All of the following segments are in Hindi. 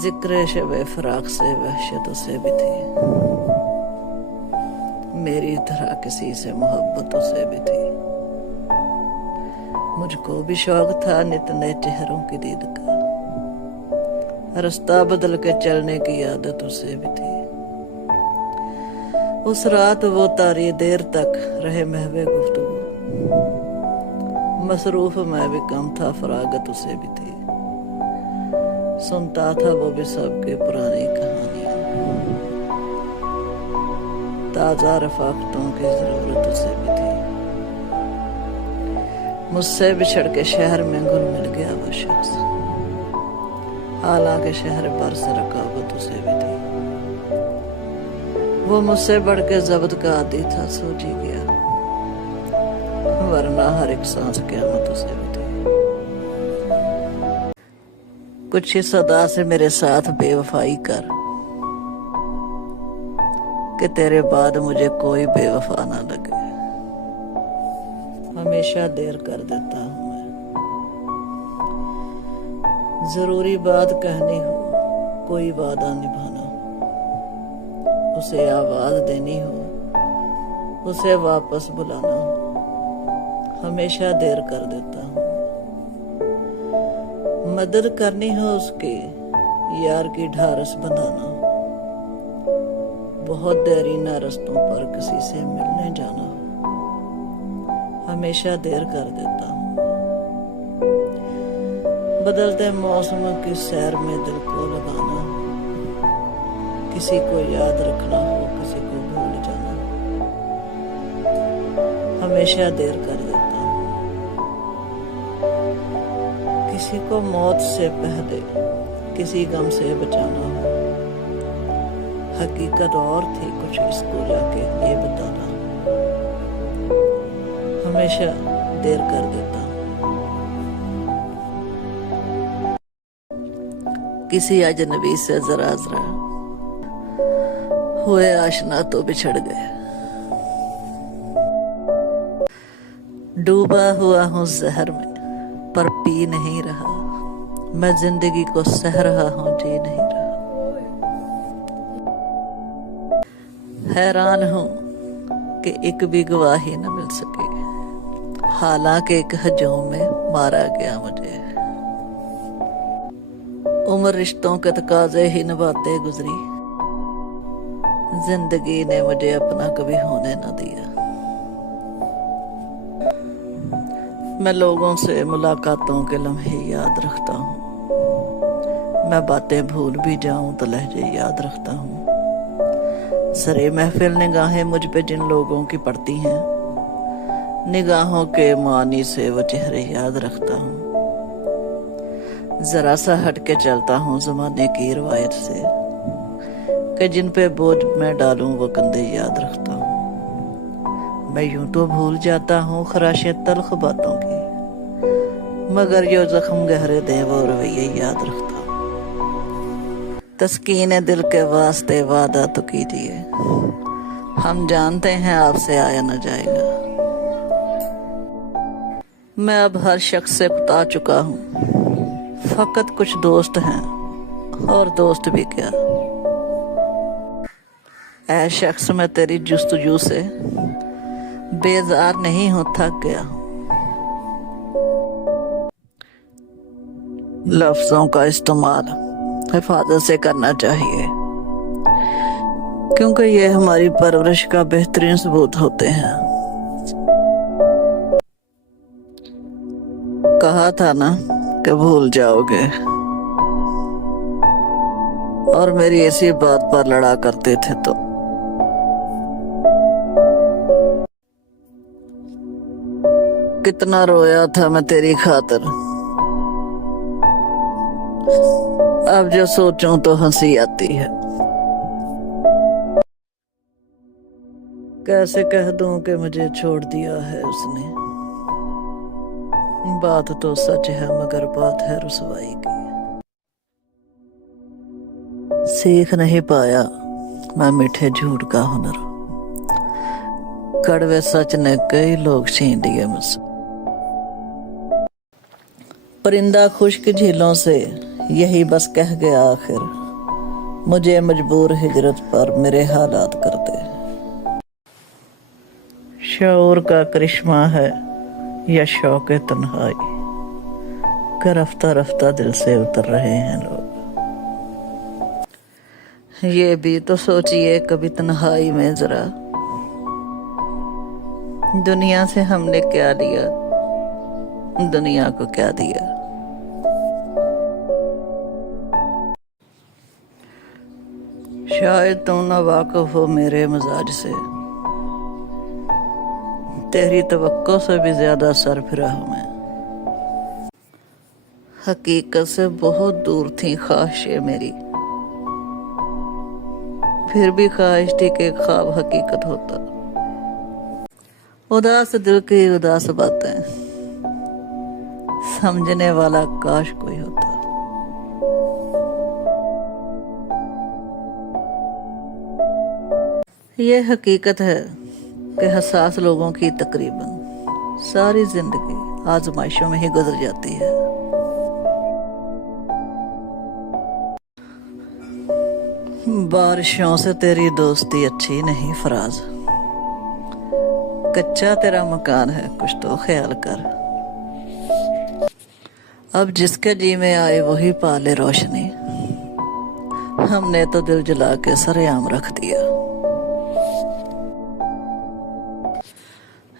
जिक्र शब फराक से वहशत उसे भी थी, मेरी तरह किसी से मोहब्बत उसे भी थी। मुझको भी शौक था नित नए चेहरों की दीद का, रास्ता बदल के चलने की आदत उसे भी थी। उस रात वो तारी देर तक रहे महवे गुफ्तगू, मसरूफ मैं भी कम था फरागत उसे भी थी। सुनता था वो भी सबके पुरानी कहानियां, ताजा रफाकतों की जरूरत उसे भी थी। मुझसे बिछड़ के शहर में घुल मिल गया वो शख्स, हालांकि शहर भर से रकावत उसे भी थी। वो मुझसे बढ़ के जब्त का आदी था, सोची गया, वरना हर एक सांस क़यामत उसे भी थी। कुछ इस अदा से मेरे साथ बेवफाई कर कि तेरे बाद मुझे कोई बेवफा ना लगे। हमेशा देर कर देता हूं मैं, जरूरी बात कहनी हो, कोई वादा निभाना, उसे आवाज देनी हो, उसे वापस बुलाना हो, हमेशा देर कर देता हूं। मदद करनी हो उसके, यार की ढारस बनाना, बहुत देरीना रस्तों पर किसी से मिलने जाना हो, हमेशा देर कर देता हूं। बदलते मौसम की सैर में दिल को लगाना, किसी को याद रखना हो, किसी को भूल जाना, हमेशा देर कर देता हूं। किसी को मौत से पहले किसी गम से बचाना हो, हकीकत और थी कुछ इसको जाके ये बताना, हमेशा देर कर देता हूं। किसी अजनबी से जरा जरा हुए आशना तो बिछड़ गए, डूबा हुआ हूं जहर में पर पी नहीं रहा, मैं जिंदगी को सह रहा हूं, जी नहीं रहा। हैरान हूं कि एक भी गवाही न मिल सके, हालांकि एक हजूम में मारा गया मुझे। उम्र रिश्तों के तकाजे ही निभाते गुजरी, जिंदगी ने मुझे अपना कभी होने न दिया। मैं लोगों से मुलाकातों के लम्हे याद रखता हूँ, मैं बातें भूल भी जाऊं तो लहजे याद रखता हूँ। सरे महफिल निगाहें मुझ पे जिन लोगों की पड़ती हैं, निगाहों के मानी से वो चेहरे याद रखता हूँ। जरा सा हट के चलता हूँ जमाने की रवायत से, कि जिन पे बोझ मैं डालूं वो कंधे याद रखता हूँ। मैं यूं तो भूल जाता हूँ खराशे तल्ख बातों की, मगर जो जख्म गहरे दे वो रवैये याद रखता हूँ। तस्कीन दिल के वास्ते वादा तो कीजिए, हम जानते हैं आपसे आया न जाएगा। मैं अब हर शख्स से कुता चुका हूँ, फकत कुछ दोस्त हैं और दोस्त भी क्या। ऐ शख्स मैं तेरी जुस्तजू से बेजार नहीं हूं, थक गया हूं। लफ्जों का इस्तेमाल हिफाजत से करना चाहिए, क्योंकि ये हमारी परवरिश का बेहतरीन सबूत होते हैं। कहा था ना कि भूल जाओगे, और मेरी ऐसी बात पर लड़ा करते थे तो कितना रोया था मैं तेरी खातिर। अब जो सोचूं तो हंसी आती है, कैसे कह दूं कि मुझे छोड़ दिया है उसने। बात तो सच है मगर बात है रुसवाई की। सीख नहीं पाया मैं मीठे झूठ का हुनर, कड़वे सच ने कई लोग छीन लिए मुझसे। परिंदा खुश्क झीलों से यही बस कह गया आखिर, मुझे मजबूर हिजरत पर मेरे हालात कर दे। शऊर का करिश्मा है या शौक तन्हाई, कि रफ्ता रफ्ता दिल से उतर रहे हैं लोग। ये भी तो सोचिए कभी तन्हाई में जरा, दुनिया से हमने क्या लिया, दुनिया को क्या दिया। शायद तुम ना वाकिफ हो मेरे मिजाज से, तेरी तवक्को से भी ज्यादा सर फिरा हूं मैं। हकीकत से बहुत दूर थी ख्वाहिशें मेरी, फिर भी ख्वाहिश थी कि ख्वाब हकीकत होता। उदास दिल की उदास बातें समझने वाला काश कोई होता। ये हकीकत है कि हसास लोगों की तकरीबन सारी जिंदगी आजमाइशों में ही गुजर जाती है। बारिशों से तेरी दोस्ती अच्छी नहीं फराज, कच्चा तेरा मकान है कुछ तो ख्याल कर। अब जिसके जी में आए वही पाले रोशनी, हमने तो दिल जला के सरेआम रख दिया।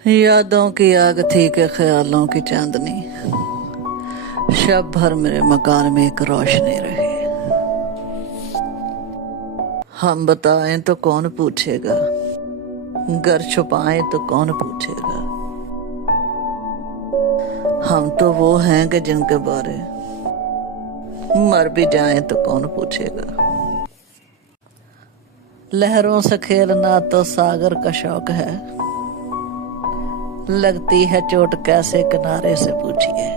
यादों की आग थी के ख्यालों की चांदनी, शब भर मेरे मकान में एक रोशनी रही। हम बताएं तो कौन पूछेगा, घर छुपाएं तो कौन पूछेगा। हम तो वो हैं कि जिनके बारे मर भी जाएं तो कौन पूछेगा। लहरों से खेलना तो सागर का शौक है, लगती है चोट कैसे किनारे से पूछिए।